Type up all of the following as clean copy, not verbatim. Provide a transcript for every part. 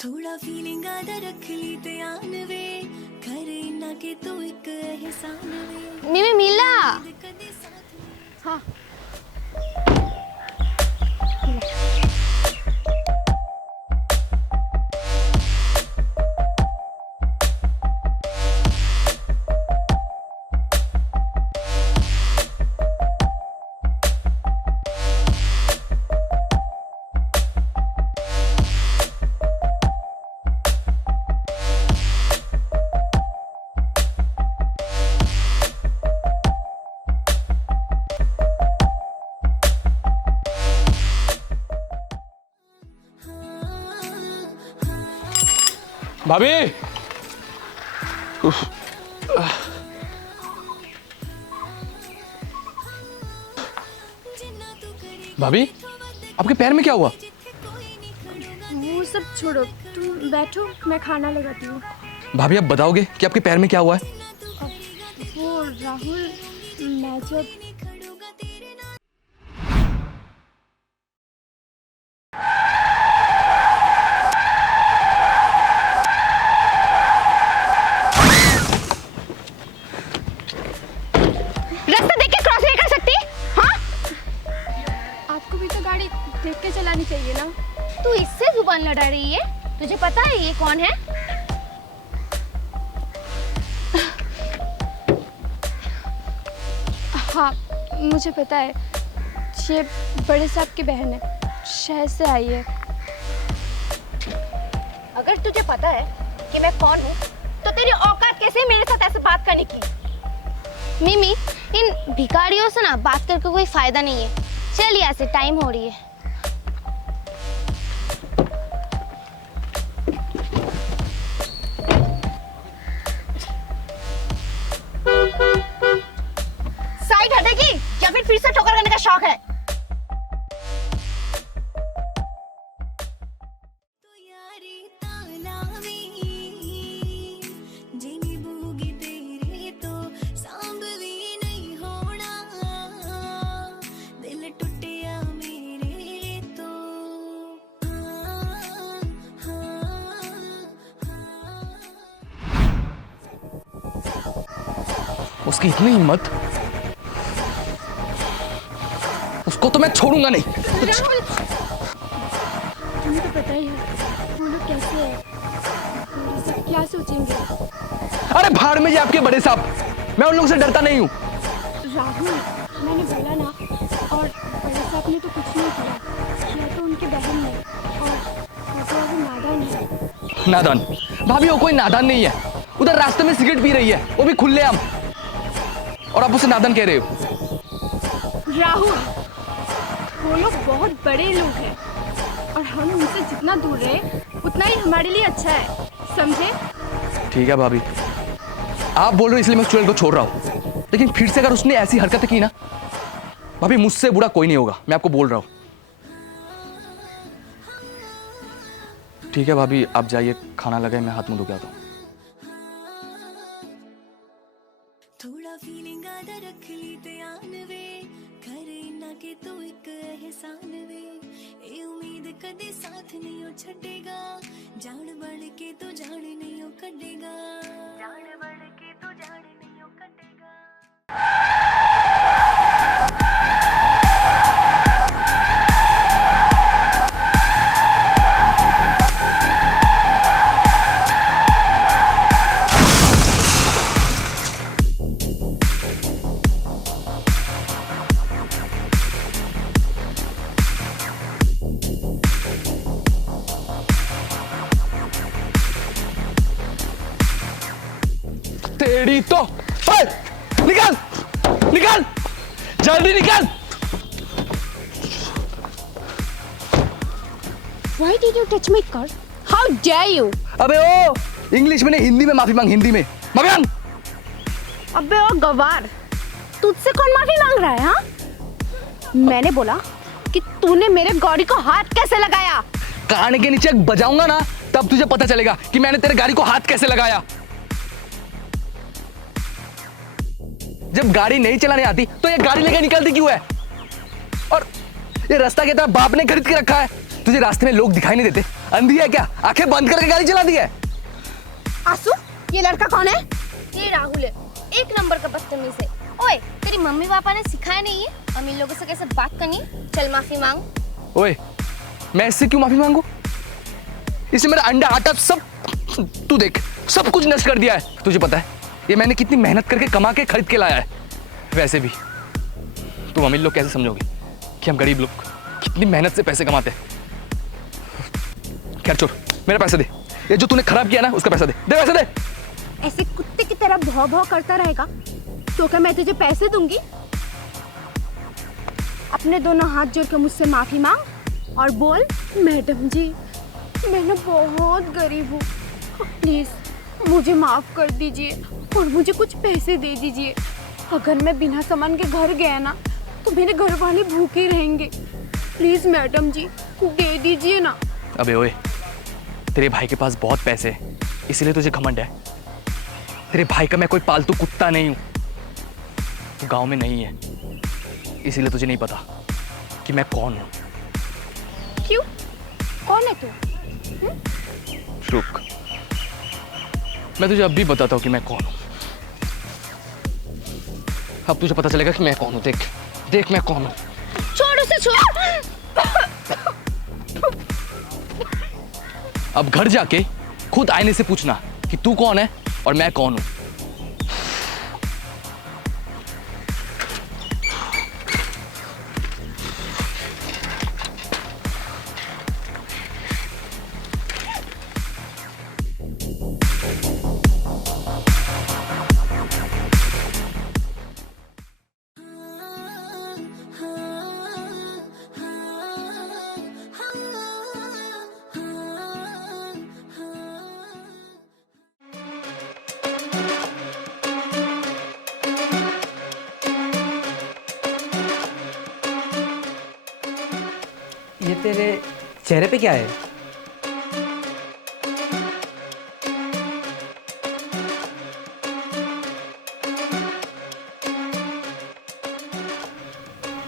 थोड़ा फीलिंग आदा रख ली ध्यान वे करे ना के तू एक एहसान वे मिमी मिला। कदे साथ हाँ भाभी। उफ। भाभी आपके पैर में क्या हुआ? वो सब छोड़ो, तुम बैठो, मैं खाना लगाती हूँ। भाभी आप बताओगे कि आपके पैर में क्या हुआ है? वो राहुल, मैं जब रास्ता देख के क्रॉस नहीं कर सकती? हाँ, आपको भी तो गाड़ी देख के चलानी चाहिए ना। तू इससे जुबान लड़ा रही है? तुझे पता है ये कौन है? हाँ, मुझे पता है, ये बड़े साहब की बहन है, शहर से आई है। अगर तुझे पता है कि मैं कौन हूँ, तो तेरी औकात कैसे है मेरे साथ ऐसे बात करने की? मिमी, इन भिखारियों से ना बात करके कोई फायदा नहीं है। चल यहाँ से, टाइम हो रही है। साइड हटेगी या फिर से ठोकर खाने का शौक है? तो यारी तालावी जिनी बूगी तेरे तो सांभवी नहीं होना दिल टूटिया मेरे तो उसकी इतनी हिम्मत, उसको तो मैं छोड़ूंगा नहीं। राहुल, तुम्हें तो पता ही है वो लोग कैसे हैं, वो सब क्या सोचेंगे। अरे भाड़ में जी आपके बड़े साहब, मैं उन लोगों से डरता नहीं हूँ। राहुल, मैंने बोला ना, और बड़े साहब ने तो कुछ नहीं किया तो उनकी बहन ने, और वो तो अभी नादान है। नादान? भाभी वो कोई नादान नहीं है। उधर रास्ते में सिगरेट पी रही है, वो भी खुलेआम, और आप उसे नादान कह रहे हो? राहुल, वो लोग बहुत बड़े लोग हैं और हम उनसे जितना दूर रहे उतना ही हमारे लिए अच्छा है, समझे? ठीक है भाभी, आप बोल रहे हो इसलिए मैं उस चुड़ैल को छोड़ रहा हूँ, लेकिन फिर से अगर उसने ऐसी हरकतें की ना, भाभी मुझसे बुरा कोई नहीं होगा, मैं आपको बोल रहा हूँ। ठीक है भाभी, आप जाइए, खाना लगाए, मैं हाथ मुंह धो के आता हूँ। थोड़ा फीलिंग आदा रख ली ध्यान वे करे ना के तू एक एहसान वे ए उम्मीद कदे साथ नहीं हो छड़ेगा जान बन के तो जान नहीं हो कटेगा जान बन के तो जान नहीं हो कटेगा। तेरी तो निकाल निकाल, जल्दी निकाल। Why did you touch my car? How dare you? अबे ओ, इंग्लिश में नहीं, हिंदी में माफी मांग, हिंदी में माफी मांग। अबे ओ गवार, तुझसे कौन माफी मांग रहा है? हाँ, मैंने बोला कि तूने मेरे गाड़ी को हाथ कैसे लगाया। कान के नीचे बजाऊंगा ना, तब तुझे पता चलेगा कि मैंने तेरे गाड़ी को हाथ कैसे लगाया। जब गाड़ी नहीं चलाने आती तो ये गाड़ी लेकर निकलती क्यों है? और ये रास्ता कहता है बाप ने खरीद के रखा है, तुझे रास्ते में लोग दिखाई नहीं देते, अंधी है क्या? आंखें बंद करके गाड़ी चला दी है? आंसू, ये लड़का कौन है? ये राहुल है, एक नंबर का बदतमीज है। ओए, तेरी मम्मी पापा ने सिखाया नहीं है अमीर लोगों से कैसे बात करनी? चल माफी मांग। ओए, मैं इससे क्यों माफी मांगू? इससे मेरा अंडा आटा सब, तू देख, सब कुछ नष्ट कर दिया है। तुझे पता है ये मैंने कितनी मेहनत करके कमा के खरीद के लाया है। वैसे भी तुम अमीर लोग कैसे समझोगे कि हम गरीब लोग कितनी मेहनत से पैसे कमाते हैं। खैर छोड़, मेरे पैसे दे। ये जो तूने खराब किया ना उसका पैसा दे। दे पैसे दे। ऐसे कुत्ते की तरह भौ भौ करता रहेगा तो क्या मैं तुझे पैसे दूंगी? अपने दोनों हाथ जोड़ के मुझसे माफी मांग और बोल, मैडम जी मैं ना बहुत गरीब हूँ, प्लीज मुझे माफ कर दीजिए और मुझे कुछ पैसे दे दीजिए। अगर मैं बिना सामान के घर गया ना तो मेरे घर वाले भूखे रहेंगे। प्लीज मैडम जी दे दीजिए ना। अबे ओए, तेरे भाई के पास बहुत पैसे हैं इसीलिए तुझे घमंड है। तेरे भाई का मैं कोई पालतू कुत्ता नहीं हूँ। तू गांव में नहीं है इसीलिए तुझे नहीं पता कि मैं कौन हूँ। क्यों? कौन है तू? रुक, मैं तुझे अब भी बताता हूँ कि मैं कौन हूँ। अब तुझे पता चलेगा कि मैं कौन हूँ। देख देख मैं कौन हूँ। छोड़ उसे, छोड़। अब घर जाके खुद आईने से पूछना कि तू कौन है और मैं कौन हूँ। ये तेरे चेहरे पे क्या है?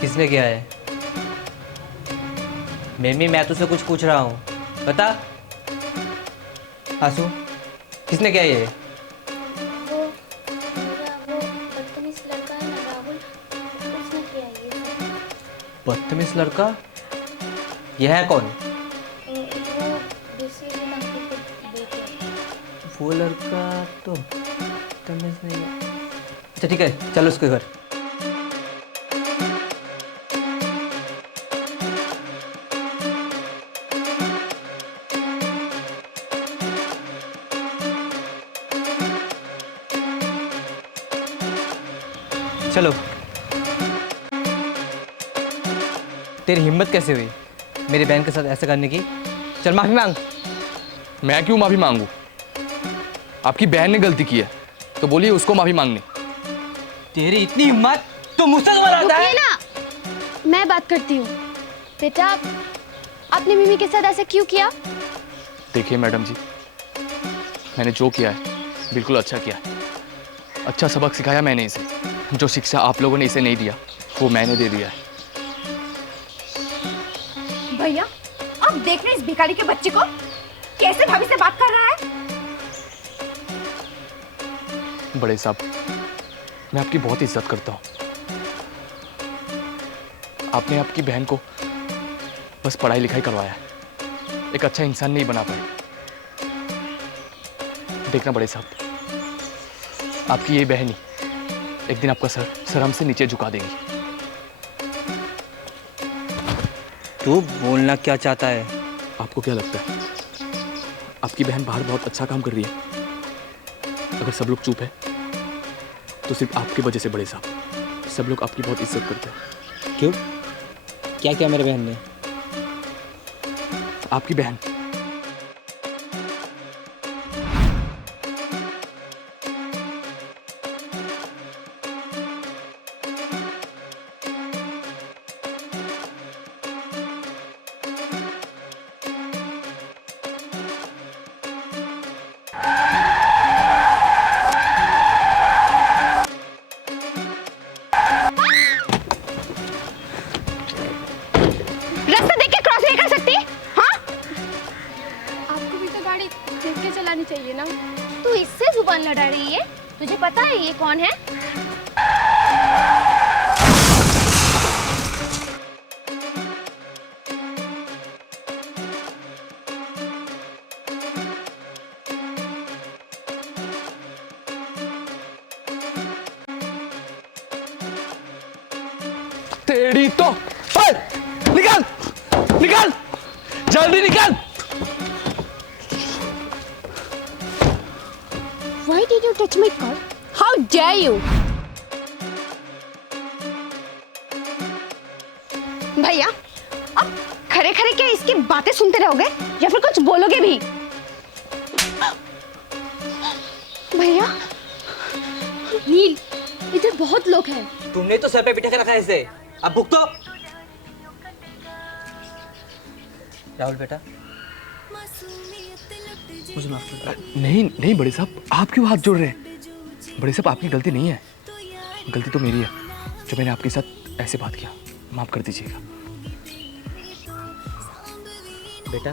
किसने किया है? मम्मी मैं तुझसे कुछ पूछ रहा हूँ, बता। आंसू, किसने किया ये? वो बदतमीज लड़का है ना राहुल, उसने किया ये। बदतमीज लड़का? यह है कौन? वो दूसरी लड़की के बेटे। वो लड़का तो बदतमीज नहीं है। अच्छा ठीक है, चलो उसके घर। चलो। तेरी हिम्मत कैसे हुई मेरी बहन के साथ ऐसा करने की? चल माफी मांग। मैं क्यों माफी मांगू? आपकी बहन ने गलती की है तो बोलिए उसको माफी मांगने। तेरी इतनी हिम्मत तो मुझसे सवाल आता है? रुकिए ना, मैं बात करती हूँ। बेटा, आपने मिमी के साथ ऐसा क्यों किया? देखिए मैडम जी, मैंने जो किया है बिल्कुल अच्छा किया है। अच्छा सबक सिखाया मैंने इसे। जो शिक्षा आप लोगों ने इसे नहीं दिया वो मैंने दे दिया है। भैया आप देख रहे हैं इस भिखारी के बच्चे को कैसे भाभी से बात कर रहा है? बड़े साहब, मैं आपकी बहुत इज्जत करता हूँ। आपने आपकी बहन को बस पढ़ाई लिखाई करवाया है, एक अच्छा इंसान नहीं बना पाए। देखना बड़े साहब, आपकी ये बहन ही एक दिन आपका सर हमसे नीचे झुका देगी। तू बोलना क्या चाहता है? आपको क्या लगता है आपकी बहन बाहर बहुत अच्छा काम कर रही है? अगर सब लोग चुप है तो सिर्फ आपकी वजह से बड़े साहब, सब लोग आपकी बहुत इज्जत करते हैं। क्यों? क्या किया मेरे बहन ने? आपकी बहन रास्ता देख के क्रॉस नहीं कर सकती? हाँ खड़ा रही है। तुझे पता है ये कौन है? तेरी तो निकल निकल जल्दी निकल। Why did you touch my car? How dare you? भैया, अब खरे खरे क्या इसकी बातें सुनते रहोगे या फिर कुछ बोलोगे भी? भैया, नील, इधर बहुत लोग हैं। तुमने तो सर पे बिठा के रखा है इसे, अब भुगतो। राहुल बेटा, मुझे माफ कर दो। नहीं नहीं बड़े साहब, आप क्यों हाथ जोड़ रहे हैं? बड़े साहब आपकी गलती नहीं है, गलती तो मेरी है जो मैंने आपके साथ ऐसे बात किया। माफ कर दीजिएगा। बेटा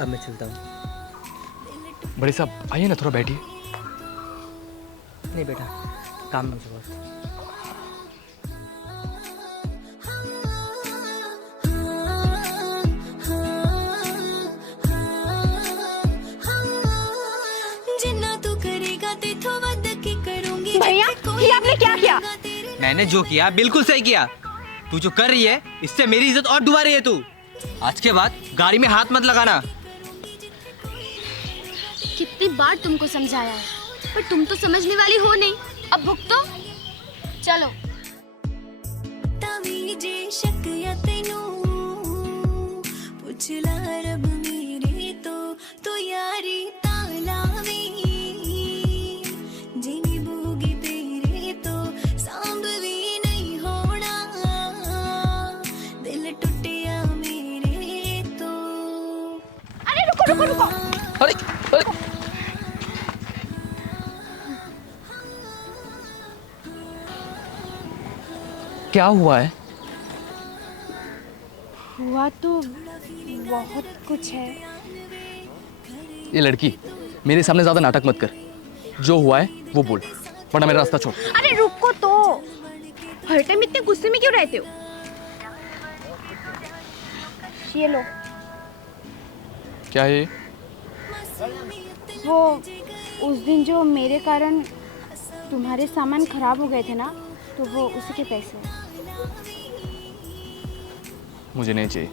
अब मैं चलता हूँ। बड़े साहब आइए ना, थोड़ा बैठिए। नहीं बेटा, काम में मुझे बहुत। भैया, ये आपने क्या किया? मैंने जो किया बिल्कुल सही किया। तू जो कर रही है इससे मेरी इज्जत और डुबा रही है तू। आज के बाद गाड़ी में हाथ मत लगाना। कितनी बार तुमको समझाया है, पर तुम तो समझने वाली हो नहीं। अब भुगतो। चलो। तो यारी तालावी जिनी बूगी तेरे तो सांभवी नहीं होना, दिल टूटिया मेरे तो। अरे रुको रुको रुको। अरे अरे क्या हुआ है? हुआ तो बहुत कुछ है। ये लड़की मेरे सामने ज्यादा नाटक मत कर। जो हुआ है वो बोल, वरना मेरा रास्ता छोड़। अरे रुको तो, हर टाइम इतने गुस्से में क्यों रहते हो? ये लो। क्या है ये? वो उस दिन जो मेरे कारण तुम्हारे सामान खराब हो गए थे ना, तो वो उसी के पैसे। मुझे नहीं चाहिए,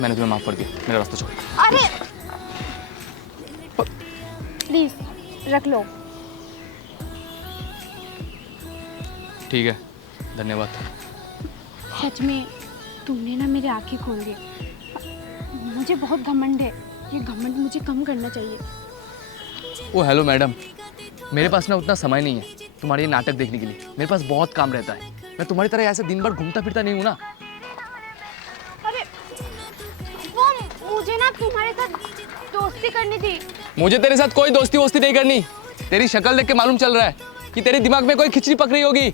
मैंने तुम्हें माफ कर दिया, मेरा रास्ता छोड़। अरे प्लीज रख लो। ठीक है, धन्यवाद। सच में तुमने ना मेरी आंखें खोल दी। मुझे बहुत घमंड है, ये घमंड मुझे कम करना चाहिए। ओ हेलो मैडम, मेरे पास ना उतना समय नहीं है तुम्हारे ये नाटक देखने के लिए। मेरे पास बहुत काम रहता है। मैं तुम्हारी तरह ऐसे दिन भर घूमता फिरता नहीं हूँ ना। अरे वो मुझे ना तुम्हारे साथ दोस्ती करनी थी। मुझे तेरे साथ कोई दोस्ती वोस्ती नहीं करनी। तेरी शक्ल देख के मालूम चल रहा है कि तेरे दिमाग में कोई खिचड़ी पक रही होगी।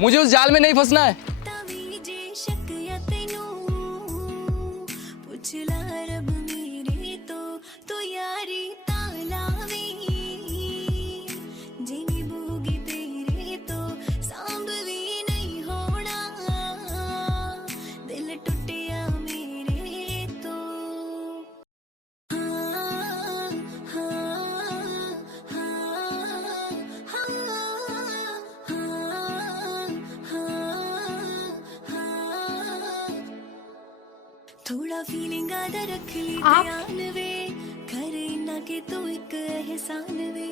मुझे उस जाल में नहीं फंसना है। थोड़ा फीलिंग आदा रख ली आप? ध्यान वे करे ना के तू एक एहसान वे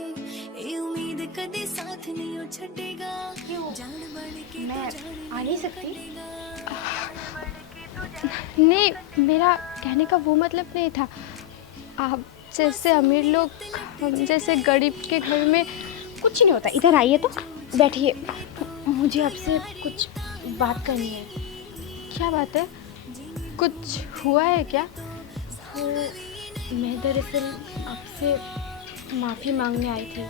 ए उम्मीद कदे साथ नहीं हो छटेगा जान बन के मैं तो जान आ नहीं सकती? पड़ेगा। नहीं, मेरा कहने का वो मतलब नहीं था। आप जैसे अमीर लोग हम जैसे गरीब के घर में कुछ नहीं होता। इधर आइए तो बैठिए, मुझे आपसे कुछ बात करनी है। क्या बात है? कुछ हुआ है क्या? मैं दरअसल आपसे माफ़ी मांगने आई थी।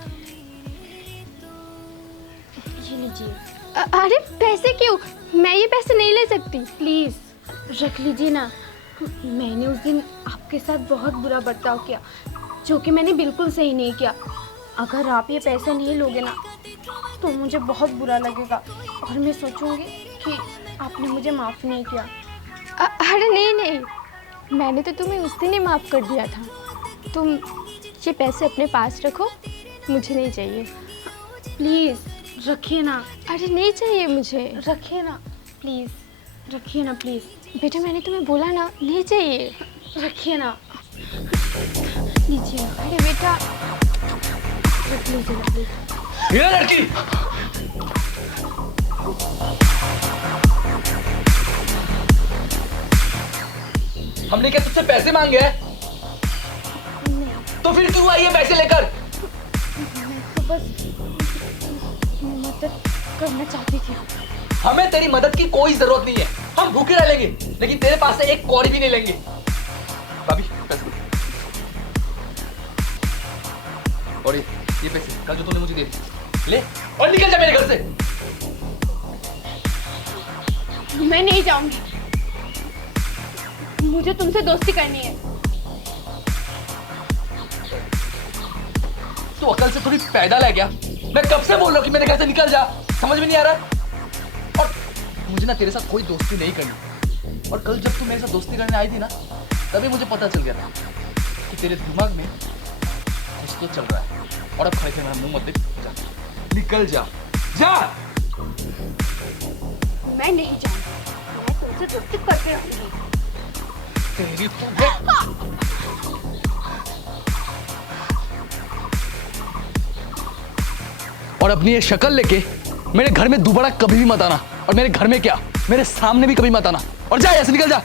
ये लीजिए। अरे पैसे क्यों? मैं ये पैसे नहीं ले सकती। प्लीज़ रख लीजिए ना। मैंने उस दिन आपके साथ बहुत बुरा बर्ताव किया। जो कि मैंने बिल्कुल सही नहीं किया। अगर आप ये पैसे नहीं लोगे ना तो मुझे बहुत बुरा लगेगा और मैं सोचूंगी कि आपने मुझे माफ़ नहीं किया। अरे नहीं नहीं, मैंने तो तुम्हें उस दिन ही माफ़ कर दिया था। तुम ये पैसे अपने पास रखो, मुझे नहीं चाहिए। प्लीज़ रखिए ना। अरे नहीं चाहिए मुझे। रखिए ना प्लीज़, रखिए ना प्लीज़। बेटा मैंने तुम्हें बोला ना, नहीं चाहिए। रखिए ना, लीजिए। अरे बेटा रख लीजिए ना प्लीज़। ये लड़की हमने क्या तुझसे पैसे मांगे हैं? तो फिर क्यों आई है पैसे लेकर? मैं तो बस मदद करना चाहती थी। हमें तेरी मदद की कोई जरूरत नहीं है। हम भूखे रह लेंगे लेकिन तेरे पास से एक कौड़ी भी नहीं लेंगे। भाभी पैसे दो। और ये पैसे कल जो तूने मुझे दे दिए ले और निकल जा मेरे घर से। मैं नहीं जाऊंगी, मुझे तुमसे दोस्ती करनी है। तू अकल से थोड़ी पैदल है क्या? मैं कब से बोल रहा हूँ कि मेरे घर से निकल जा, समझ में नहीं आ रहा? और मुझे ना तेरे साथ कोई दोस्ती नहीं करनी। और कल जब तू मेरे साथ दोस्ती करने आई थी ना, तभी मुझे पता चल गया था कि तेरे दिमाग में कुछ तो चल रहा है। और अब खड़े थे मेरा मुंह मत देख, जा निकल जा जा। मैं नहीं जाऊंगी, मैं तुमसे दोस्ती करके रहूंगी। तेरी तो और अपनी ये शक्ल लेके मेरे घर में दोबारा कभी भी मत आना। और मेरे घर में क्या, मेरे सामने भी कभी मत आना। और जा, ऐसे निकल जा।